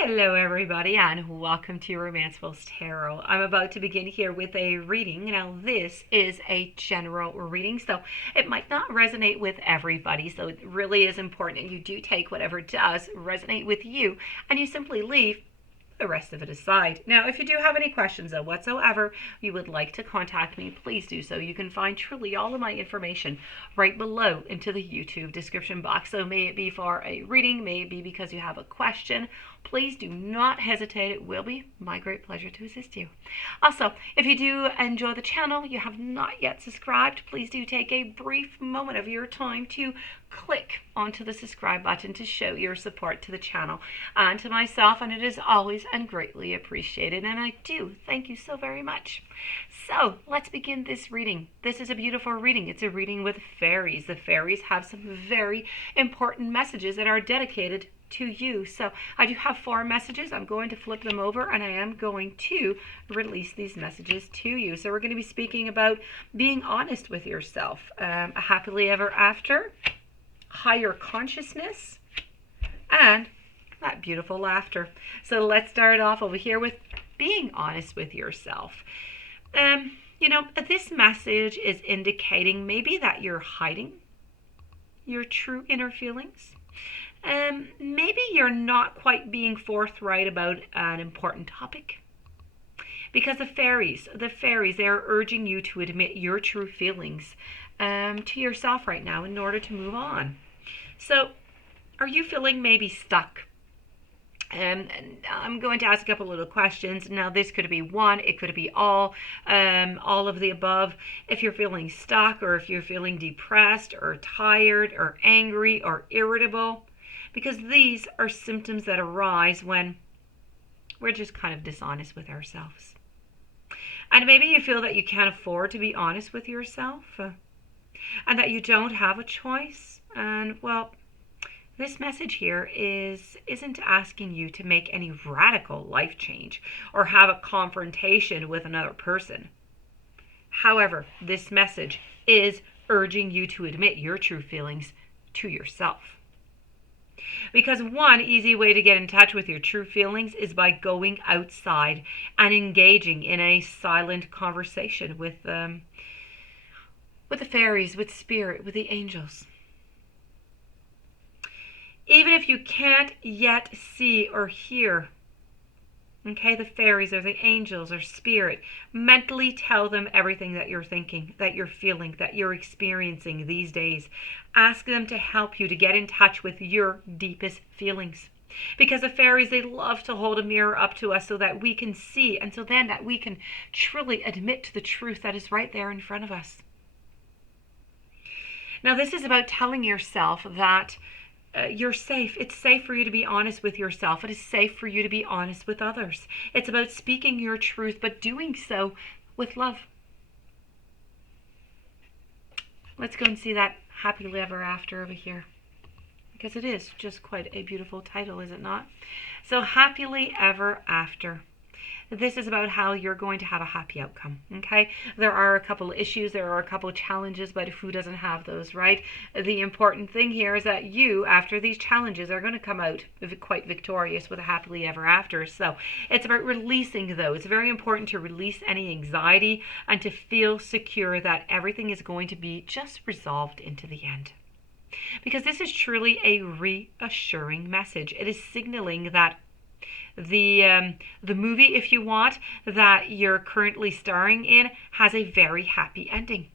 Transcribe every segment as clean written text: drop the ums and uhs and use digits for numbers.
Hello, everybody, and welcome to Romanceful's Tarot. I'm about to begin here with a reading. Now, this is a general reading, so it might not resonate with everybody. So, it really is important you do take whatever does resonate with you and you simply leave the rest of it aside. Now, if you do have any questions though whatsoever, you would like to contact me, please do so. You can find truly all of my information right below into the YouTube description box. So may it be for a reading, may it be because you have a question, please do not hesitate. It will be my great pleasure to assist you. Also, if you do enjoy the channel, you have not yet subscribed, please do take a brief moment of your time to click onto the subscribe button to show your support to the channel and to myself, and it is always and greatly appreciated, and I do thank you so very much. So let's begin this reading. This is a beautiful reading. It's a reading with fairies. The fairies have some very important messages that are dedicated to you. So I do have 4 messages. I'm going to flip them over and I am going to release these messages to you. So we're going to be speaking about being honest with yourself, a happily ever after, higher consciousness, and that beautiful laughter. So let's start off over here with being honest with yourself. This message is indicating maybe that you're hiding your true inner feelings. Maybe you're not quite being forthright about an important topic. Because the fairies, they're urging you to admit your true feelings to yourself right now in order to move on. So, are you feeling maybe stuck? And I'm going to ask a couple little questions. Now, this could be one, it could be all of the above. If you're feeling stuck, or if you're feeling depressed, or tired, or angry, or irritable, because these are symptoms that arise when we're just kind of dishonest with ourselves. And maybe you feel that you can't afford to be honest with yourself, and that you don't have a choice. And well, this message here isn't asking you to make any radical life change or have a confrontation with another person. However, this message is urging you to admit your true feelings to yourself. Because one easy way to get in touch with your true feelings is by going outside and engaging in a silent conversation with the fairies, with spirit, with the angels. Even if you can't yet see or hear, okay, the fairies or the angels or spirit, mentally tell them everything that you're thinking, that you're feeling, that you're experiencing these days. Ask them to help you to get in touch with your deepest feelings. Because the fairies, they love to hold a mirror up to us so that we can see, and so then that we can truly admit to the truth that is right there in front of us. Now, this is about telling yourself that you're safe. It's safe for you to be honest with yourself. It is safe for you to be honest with others. It's about speaking your truth, but doing so with love. Let's go and see that happily ever after over here, because it is just quite a beautiful title, is it not? So happily ever after. This is about how you're going to have a happy outcome, okay? There are a couple of issues, there are a couple of challenges, but who doesn't have those, right? The important thing here is that you, after these challenges, are going to come out quite victorious with a happily ever after. So it's about releasing those. It's very important to release any anxiety and to feel secure that everything is going to be just resolved into the end. Because this is truly a reassuring message. It is signaling that the movie, if you want, that you're currently starring in has a very happy ending.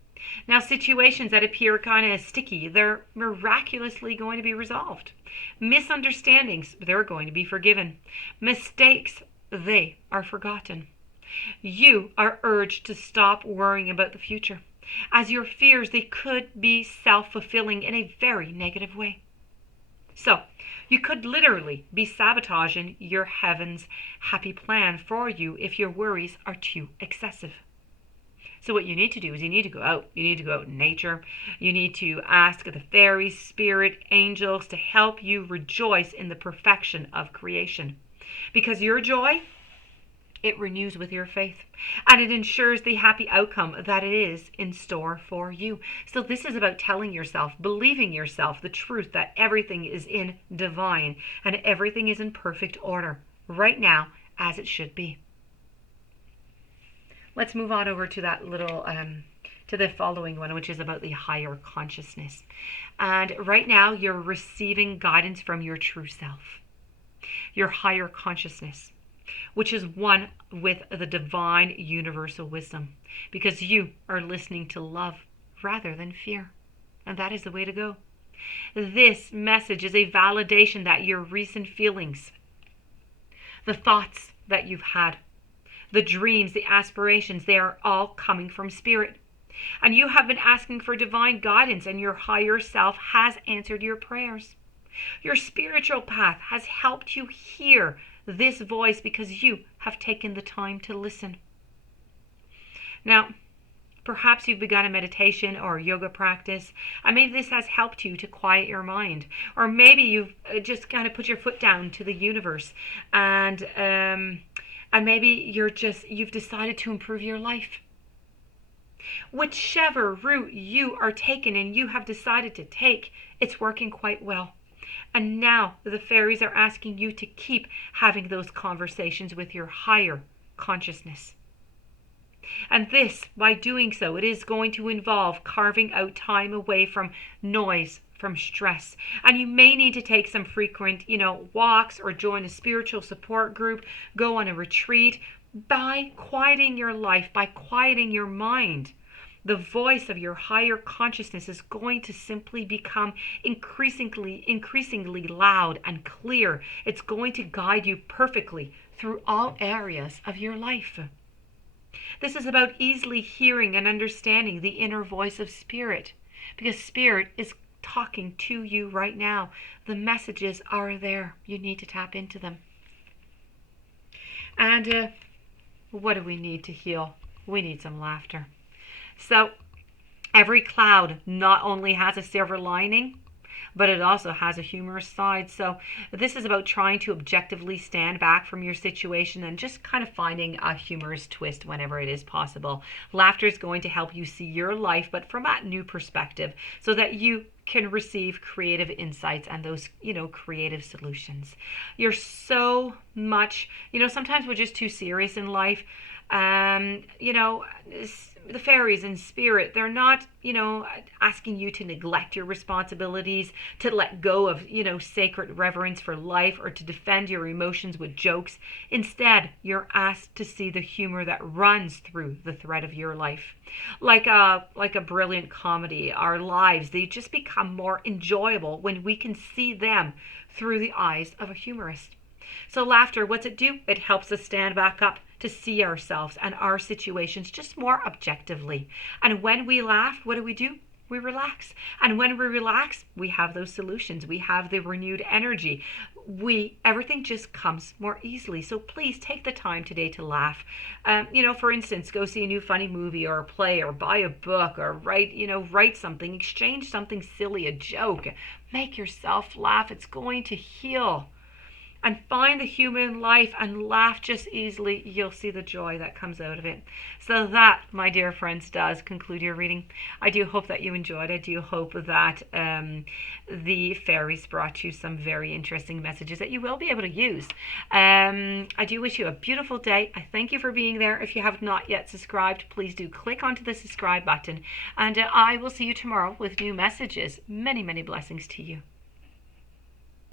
Now, situations that appear kind of sticky, they're miraculously going to be resolved. Misunderstandings, they're going to be forgiven. Mistakes, they are forgotten. You are urged to stop worrying about the future, as your fears, they could be self-fulfilling in a very negative way. So, you could literally be sabotaging your heaven's happy plan for you if your worries are too excessive. So what you need to do is you need to go out. You need to go out in nature. You need to ask the fairies, spirit, angels to help you rejoice in the perfection of creation. Because your joy, it renews with your faith, and it ensures the happy outcome that it is in store for you. So this is about telling yourself, believing yourself the truth that everything is in divine and everything is in perfect order. right now as it should be. Let's move on over to that little to the following one, which is about the higher consciousness. And right now you're receiving guidance from your true self, your higher consciousness, which is one with the divine universal wisdom, because you are listening to love rather than fear. And that is the way to go. This message is a validation that your recent feelings, the thoughts that you've had, the dreams, the aspirations, they are all coming from spirit. And you have been asking for divine guidance, and your higher self has answered your prayers. Your spiritual path has helped you hear this voice because you have taken the time to listen. Now, perhaps you've begun a meditation or a yoga practice, and maybe this has helped you to quiet your mind. Or maybe you've just kind of put your foot down to the universe, and maybe you've decided to improve your life. Whichever route you are taking and you have decided to take, it's working quite well. And now the fairies are asking you to keep having those conversations with your higher consciousness. And this, by doing so, it is going to involve carving out time away from noise, from stress. And you may need to take some frequent, walks, or join a spiritual support group, go on a retreat. By quieting your life, by quieting your mind, the voice of your higher consciousness is going to simply become increasingly loud and clear. It's going to guide you perfectly through all areas of your life. This is about easily hearing and understanding the inner voice of spirit, because spirit is talking to you right now. The messages are there. You need to tap into them. And what do we need to heal? We need some laughter. So every cloud not only has a silver lining, but it also has a humorous side. So this is about trying to objectively stand back from your situation and just kind of finding a humorous twist whenever it is possible. Laughter is going to help you see your life, but from a new perspective, so that you can receive creative insights and those, creative solutions. You're so much, sometimes we're just too serious in life. The fairies and spirit, they're not, asking you to neglect your responsibilities, to let go of, sacred reverence for life, or to defend your emotions with jokes. Instead, you're asked to see the humor that runs through the thread of your life. Like a brilliant comedy, our lives, they just become more enjoyable when we can see them through the eyes of a humorist. So laughter, what's it do? It helps us stand back up to see ourselves and our situations just more objectively. And when we laugh, what do? We relax. And when we relax, we have those solutions. We have the renewed energy. Everything just comes more easily. So please take the time today to laugh. For instance, go see a new funny movie or a play, or buy a book, or write something, exchange something silly, a joke. Make yourself laugh. It's going to heal. And find the human life and laugh just easily. You'll see the joy that comes out of it. So that, my dear friends, does conclude your reading. I do hope that you enjoyed. I do hope that the fairies brought you some very interesting messages that you will be able to use. I do wish you a beautiful day. I thank you for being there. If you have not yet subscribed, please do click onto the subscribe button. And I will see you tomorrow with new messages. Many, many blessings to you.